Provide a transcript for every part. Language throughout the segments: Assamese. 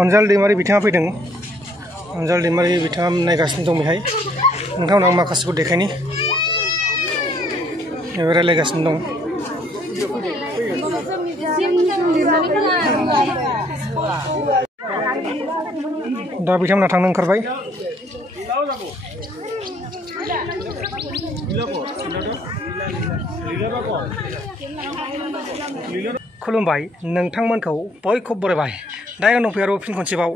Anjali daimari बिथाङा फैदों Anjali daimari बिथाङा नायगासिनो दं बेहाय नोंथांमोना माखासेखौ देखायनि रायलायगासिनो दं दा बिथांमोना थांनो ओंखारबाय खुलुमबाय नोंथांमोनखौ बयखौबो बरायबाय दा आं दंफैयो आरो फिन खनसेबाव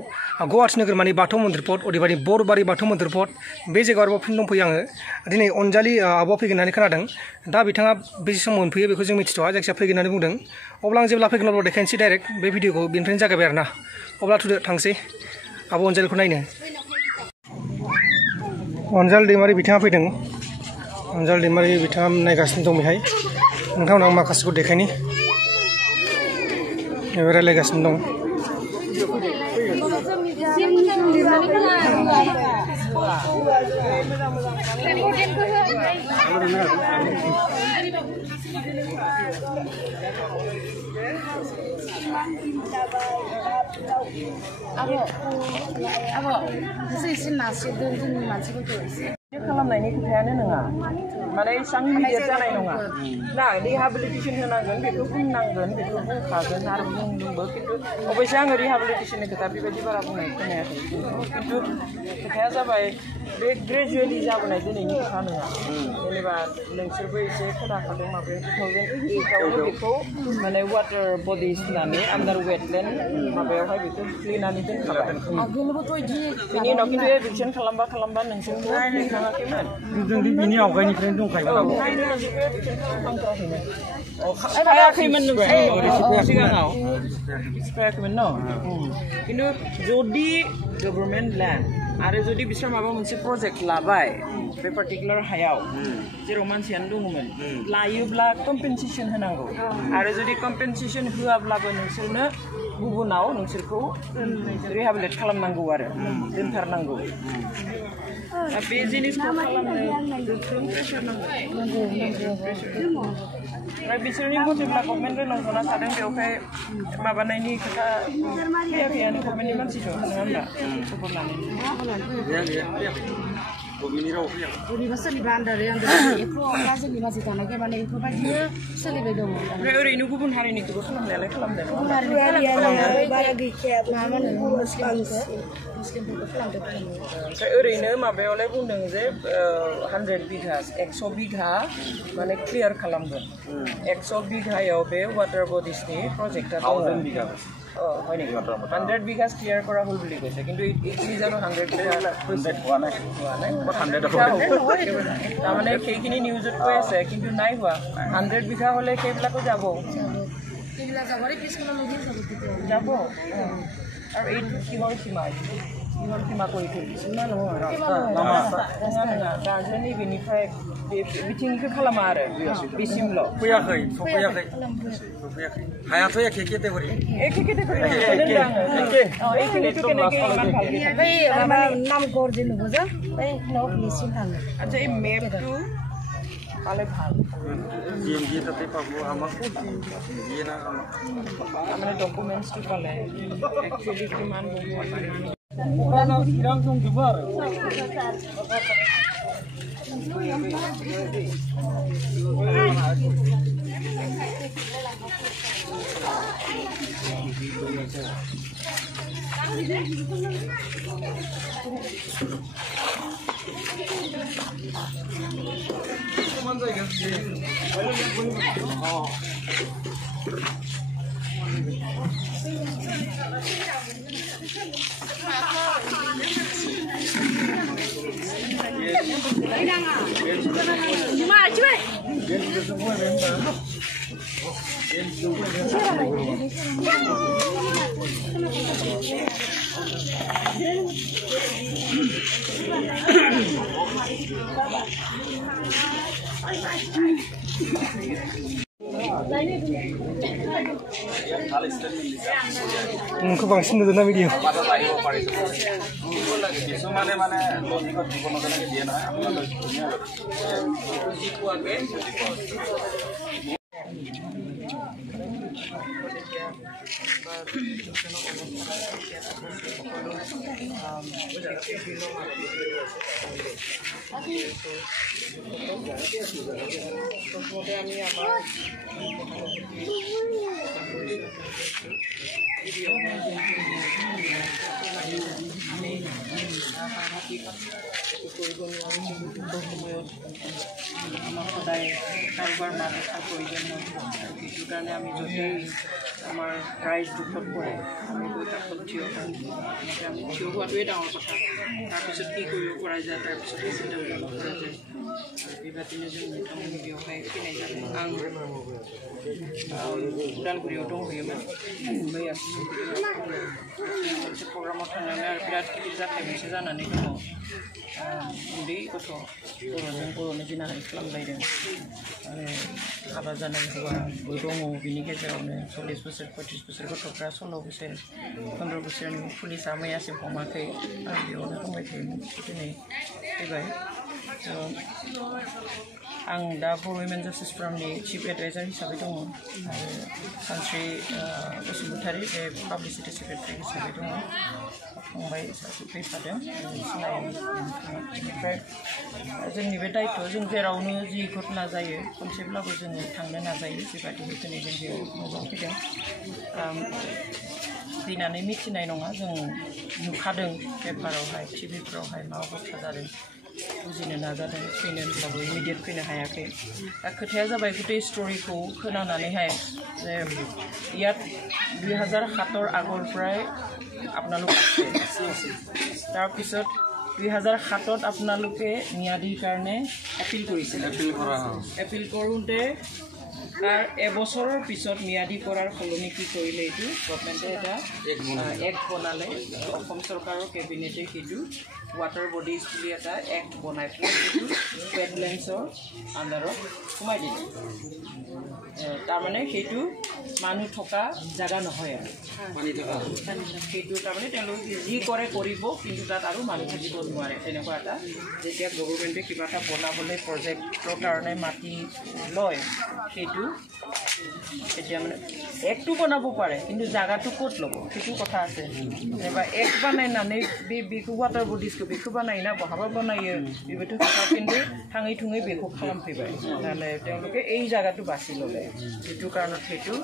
गुवाहाटी नोगोरमानि बाथौ मन्दिर पट अदेबानि बोरबारि बाथौ मन्दिर पट बे जायगायाव फिन दंफैयो आङो दिनै अनजालि आब'आ फैगोन होननानै खोनादों दा बिथाङा बेसे समाव मोनफैयो बेखौ जों मिथिथ'आ जायखिजाया फैगोन होननानै बुंदों अब्ला आं जेब्ला फैगोन अब्ला देखायनोसै डाइरेक्ट बे भिडिअखौ बेनिफ्रायनो जागायबाय आरोना अब्ला थुदो थांसै आब' अनजालिखौ नायनो Anjali daimari बिथाङा फैदों Anjali daimari बिथाङा नायगासिनो दं बेहाय नोंथांमोना माखासेखौ देखायनि रायलायगासिनो दं खालामनायनि खोथायानो नङा माने एसां गिदिर जानाय नङा ना रिहाबिलिटेसन होनांगोन बेखौ बुंनांगोन बेखौ बुंखागोन आरो बुंदोंबो खिन्थु अबयसे आङो रिहाबिलिटेसननि खोथा बेबायदि बारा बुंनाय खोनायाखै खिन्थु खोथाया जाबाय बे ग्रेजुवेलि जाबोनाय दिनैनि खोथा नङा जेनेबा नोंसोरबो एसे खोनाखादों माबायाव 2008आवनो बेखौ माने वाटार बडिज होननानै आन्डार वेटलेन्ड माबायावहाय बेखौ खुलिनानै दोनखाबाय बेनि उनाव खिन्थु एभिकसन खालामबा नोंसोरबो थाङाखैमोन जोंदि बिनि आवगायनिफ्रायनो दंखायोमोन फैयाखैमोन सिगाङाव फैयाखैमोन न खिन्थु जुदि गभर्नमेन्ट लेन्ड आरो जुदि बिसोर माबा मोनसे प्रजेक्ट लाबाय बे पार्टिकुलार हायाव जेराव मानसियानो दङमोन लायोब्ला कम्पेनसेसन होनांगौ आरो जुदि कम्पेनसेसन होआब्लाबो नोंसोरनो गुबुनाव नोंसोरखौ रिहाबिलिट खालामनांगौ आरो दोनथारनांगौ बे जिनिसखौ खालामनो गोख्रों प्रेसार नांगौ ओमफ्राय बिसोरनि मथेब्ला गभर्नमेन्ट रोंनांगौना थादों बेवहाय माबानायनि खोथा फैयाखैयानो गभर्नमेन्टनि मानसिखौ नङा होनबा खबर लानायनि सोरनिबा आन्दारै रायजोनि मानसि थानायखाय माने बेफोरबायदिनो सोलिबाय दङ ओमफ्राय ओरैनो गुबुन हारिनिखौबो खालामनायालाय खालामदों मुस्लिमफोरखौ खालामदों ओमफ्राय ओरैनो माबायावलाय बुंदों जे 100 बिघा 100 बिघा माने क्लियार खालामगोन 100 बिघायाव बे वाटार बडिसनि प्रजेक्टआ 1000 बिघा 100 বিঘা ক্লিয়াৰ কৰা হ'ল বুলি কৈছে কিন্তু ইটলি জানো 100 বিঘা হোৱা নাই তাৰমানে সেইখিনি নিউজত কৈ আছে কিন্তু নাই হোৱা 100 বিঘা হ'লে সেইবিলাকো যাব যাব আৰু এইটো কিহৰ সীমা কৰি থৈছে दार्जिलिंनि बेनिफ्राय बिथिंखौ खालामा आरो बिसिमल' फैयाखै हायाथ' एखे केटेगरि नामगर जेनेबा बै नाव बिसिम थाङो আচ্ছা এই মেপটো পালে ভাল জিএমজি তাতে পাবো আমাক দিয়ে না মানে ডকুমেন্টসটো পালে একচুয়ালি কিমান পুরানো কিরাম দंजोबो आरो Nunggu bangsin itu na video. প্ৰথমতে আমি আমাৰ আমাক সদায় কাৰোবাৰ মাত এষাৰ প্ৰয়োজন হয় সেইটো কাৰণে আমি যদি আমাৰ ৰাইজ দুখত পৰে আমি গৈ কাষত থিয় হওঁ আমি থিয় হোৱাটোৱে ডাঙৰ কথা তাৰপিছত কি কৰিব পৰা যায় তাৰপিছত চিন্তা কৰিব পৰা যায় बेबादिनो जों नोंथांमोननि बेवहाय फैनाय जादों आं उदालगुरियाव दंहैयोमोन मैयासो मोनसे प्रग्रामाव थांनानै आरो बिराद गिदिर जाथाय मोनसे जानानै दङ उन्दै गथ' बर'जों बर'नि जिनाहारि खालामलायदों आरो हाबा जानाय हौवाबो दङ बिनि गेजेरावनो 40 बोसोर 35 बोसोर गथ'फ्रा 16 बोसोर 15 बोसोरनि पुलिसा मैयासिम हमाखै आं बेयावनो दंबाय थायोमोन दिनै फैबाय आं दा बर' वुमेन जास्टिस फ'रामनि चिफ एडभाइजार हिसाबै दङ आरो सानस्रि बसुमतारी बे पाब्लिसिटि सेक्रेटारि हिसाबै दङ फंबाय सासे फैफादों बेनिफ्राय जोंनि बे दायित्व जों जेरावनो जि घटना जायो खनसेब्लाबो जोङो थांनो नाजायो बेबायदिनो दिनै जों बेयाव मोजां फैदों फैनानै मिथिनाय नङा जों नुखादों पेपारावहाय टिभिफोरावहाय मा बाथ्रा जादों बुजिनो नाजादों फैनो होनब्लाबो इमिडियेट फैनो हायाखै दा खोथाया जाबाय गोटे स्ट'रिखौ खोनानानैहाय जे ইয়াত 2007 আগৰপৰাই আপোনালোক আছে তাৰপিছত 2007 আপোনালোকে ন্যায়াধীৰ কাৰণে এপিল কৰিছিল এপিল কৰোঁতে আৰ এবছৰৰ পিছত ম্যাদি কৰাৰ সলনি কি কৰিলে এইটো গভৰ্ণমেণ্টে এটা এক্ট বনালে অসম চৰকাৰৰ কেবিনেটে সেইটো ৱাটাৰ বডিজ বুলি এটা এক্ট বনাই পেলাই সেইটো ৱেটলেণ্ডছৰ আণ্ডাৰত সোমাই দিলে তাৰমানে সেইটো মানুহ থকা জাগা নহয় আৰু সেইটো তাৰমানে তেওঁলোকে যি কৰে কৰিব কিন্তু তাত আৰু মানুহ থাকিব নোৱাৰে তেনেকুৱা এটা যেতিয়া গভৰ্ণমেণ্টে কিবা এটা বনাবলৈ প্ৰজেক্টৰ কাৰণে মাটি লয় সেইটো এতিয়া মানে একটু বনাব পাৰে কিন্তু জায়গাটো ক'ত ল'ব সেইটো কথা আছে এবা এক বানায়নাनै बेखौ वाटार बडिसखौ बेखौ बानायना बहाबा बानायो बेबायदि কথা কিন্তু थाङै थुङै बेखौ खालामफैबाय नाले তেওঁলোকে এই জায়গাটো বাছি ল'লে সেইটো কাৰণত সেইটো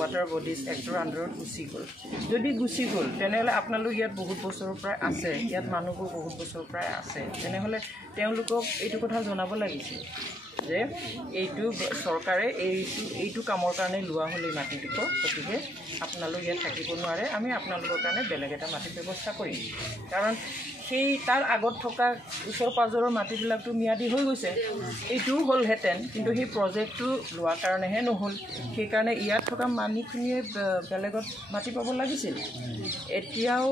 वाटार बडिस এক্টৰ আণ্ডাৰত গুচি গ'ল যদি গুচি গ'ল তেনেহ'লে আপোনালোক ইয়াত বহুত বছৰৰ পৰা আছে ইয়াত মানুহবোৰ বহুত বছৰৰ পৰা আছে তেনেহ'লে তেওঁলোকক এইটো কথা জনাব লাগিছিল যে এইটো সৰকাৰে এইটো কামৰ কাৰণে লোৱা হলে মাটি দিব গতিকে আপোনালোক ইয়াত থাকিব নোৱাৰে আমি আপোনালোকৰ কাৰণে বেলেগ এটা মাটি ব্যৱস্থা কৰিম কাৰণ সেই তাৰ আগত থকা ওচৰ পাজৰৰ মাটিবিলাকটো ম্যাদি হৈ গৈছে এইটো হ'ল হেতেন কিন্তু সেই প্ৰজেক্টটো লোৱাৰ কাৰণেহে নহ'ল সেই কাৰণে ইয়াত থকা মানুহখিনিয়ে বেলেগত মাটি পাব লাগিছিল এতিয়াও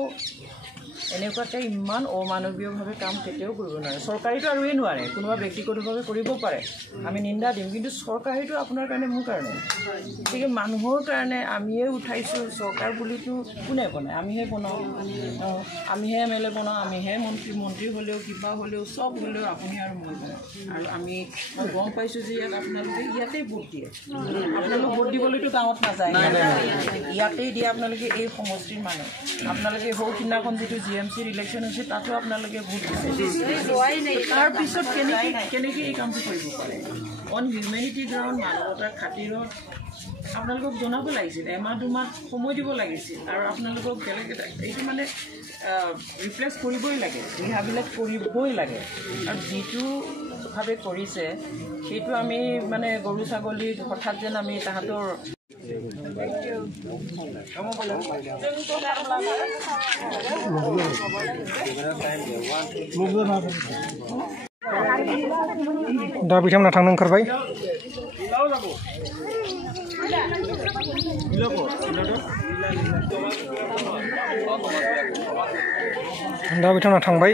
এনেকুৱাতে ইমান অমানৱীয়ভাৱে কাম কেতিয়াও কৰিব নোৱাৰে চৰকাৰীটো আৰু এই নোৱাৰে কোনোবা ব্যক্তিগতভাৱে কৰিব পাৰে আমি নিন্দা দিম কিন্তু চৰকাৰীটো আপোনাৰ কাৰণে মোৰ কাৰণে গতিকে মানুহৰ কাৰণে আমিয়ে উঠাইছোঁ চৰকাৰ বুলিতো কোনে বনায় আমিহে বনাওঁ আমিহে এমএলএ বনাওঁ আমিহে মন্ত্ৰী হ'লেও কিবা হ'লেও চব হ'লেও আপুনি আৰু মই বনাওঁ আৰু আমি গম পাইছোঁ যে ইয়াত আপোনালোকে ইয়াতেই ভোট দিয়ে আপোনালোক ভোট দিবলৈতো গাঁৱত নাযায় ইয়াতেই দিয়ে আপোনালোকে এই সমষ্টিৰ মানুহ আপোনালোকে সৌখিনাখন যিটো জিএমচিৰ ইলেকশ্যন হৈছে তাতো আপোনালোকে ভোট দিছে তাৰপিছত কেনেকৈ এই কামটো কৰিব পাৰে অন হিউমেনিটি গ্ৰাউণ্ড মানৱতাৰ খাতিৰত আপোনালোকক জনাব লাগিছিল এমাহ দুমাহ সময় দিব লাগিছিল আৰু আপোনালোকক বেলেগ এটা এইটো মানে ৰিপ্লেচ কৰিবই লাগে ৰিহাবিলেট কৰিবই লাগে আৰু যিটো ভাৱে কৰিছে সেইটো আমি মানে গৰু ছাগলী হঠাৎ যেন আমি তাহাঁতৰ दा बिथांमोना थांनो ओंखारबाय दा बिथांमोना थांबाय